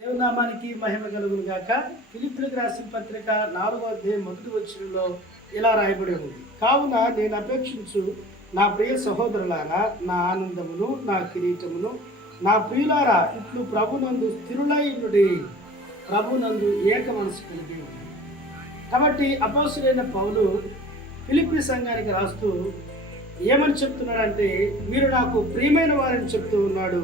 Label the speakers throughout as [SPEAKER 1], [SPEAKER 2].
[SPEAKER 1] దేవునామానికి మహిమ కలుగును గాక. ఫిలిపిలకు రాసిన పత్రిక నాలుగో అధ్యాయం మొదటి వచ్చినలో ఇలా రాయబడి ఉంది. కావున నేను అపేక్షించు నా ప్రియ సహోదరులారా నా ఆనందమును నా కిరీటమును నా ప్రియులారా ఇట్లు ప్రభునందు స్థిరులై ప్రభునందు ఏక మనసు కలిగి కాబట్టి అపోసులైన పౌలు ఫిలిప్పి సంఘానికి రాస్తూ ఏమని చెప్తున్నాడంటే మీరు నాకు ప్రియమైన వారని చెప్తూ ఉన్నాడు.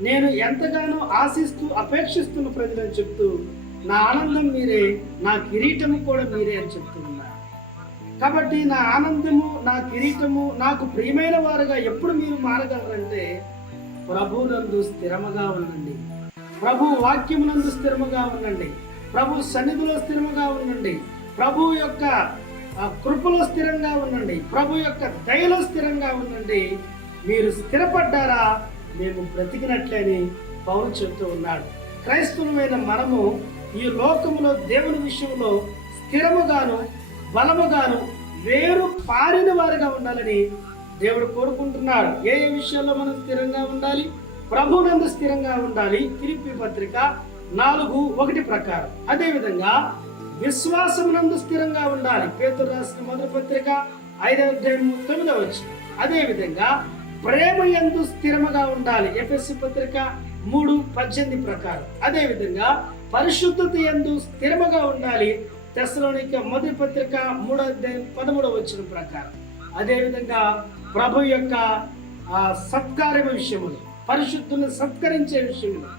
[SPEAKER 1] నేను ఎంతగానో ఆశిస్తూ అపేక్షిస్తున్న ప్రజలని చెప్తూ నా ఆనందం మీరే నా కిరీటము కూడా మీరే అని చెప్తున్నారు కాబట్టి నా ఆనందము నా కిరీటము నాకు ప్రియమైన వారుగా ఎప్పుడు మీరు మారగలరంటే ప్రభునందు స్థిరముగా ఉండండి. ప్రభు వాక్యమునందు స్థిరముగా ఉండండి. ప్రభు సన్నిధిలో స్థిరముగా ఉండండి. ప్రభు యొక్క కృపలో స్థిరంగా ఉండండి. ప్రభు యొక్క దయలో స్థిరంగా ఉండండి. మీరు స్థిరపడ్డారా? మేము బ్రతికినట్లేని పౌరు చెప్తూ ఉన్నాడు. క్రైస్తవులమైన మనము ఈ లోకములో దేవుని విషయంలో స్థిరముగాను బలముగాను వేరు పారిన వారిగా ఉండాలని దేవుడు కోరుకుంటున్నాడు. ఏ ఏ విషయంలో మనం స్థిరంగా ఉండాలి? ప్రభునందు స్థిరంగా ఉండాలి. తిరిపి పత్రిక నాలుగు ఒకటి ప్రకారం. అదేవిధంగా విశ్వాసమునందు స్థిరంగా ఉండాలి. పేతురు రాసిన మొదటి పత్రిక ఐదవ అధ్యాయం తొమ్మిదవ వచ్చింది అదేవిధంగా ప్రేమ యందు స్థిరముగా ఉండాలి. ఎఫ్ఎస్సి పత్రిక మూడు పద్దెనిమిది ప్రకారం. అదేవిధంగా పరిశుద్ధత ఎందు స్థిరముగా ఉండాలి. తెసలోనిక మొదటి పత్రిక మూడో పదమూడవ వచ్చిన ప్రకారం. అదేవిధంగా ప్రభు యొక్క ఆ, సత్కార్య విషయములు పరిశుద్ధులను సత్కరించే విషయంలో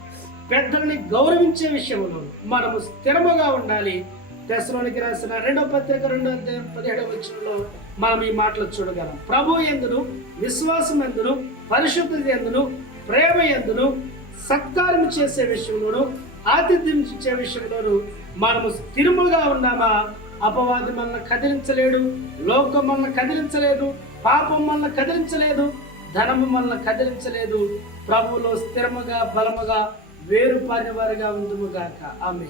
[SPEAKER 1] పెద్దలని గౌరవించే విషయంలో మనము స్థిరముగా ఉండాలి. దశలోనికి రాసిన రెండో పత్రిక రెండో అధ్యాయం పదిహేడవ వచనంలో మనం ఈ మాటలు చూడగలం. ప్రభు ఎందును విశ్వాసం ఎందును పరిశుద్ధత ఎందును ప్రేమ ఎందును సత్కారం చేసే విషయంలోను ఆతిథ్యం ఇచ్చే విషయంలోను మనము స్థిరముగా ఉన్నామా? అపవాది మనల్ని కదిలించలేడు లోకం మనల్ని కదిలించలేదు పాపం మనల్ని కదిలించలేదు ధనము మనల్ని కదిలించలేదు. ప్రభువులో స్థిరముగా బలముగా వేరు పారిన వారిగా ఉందుముగాక ఆమె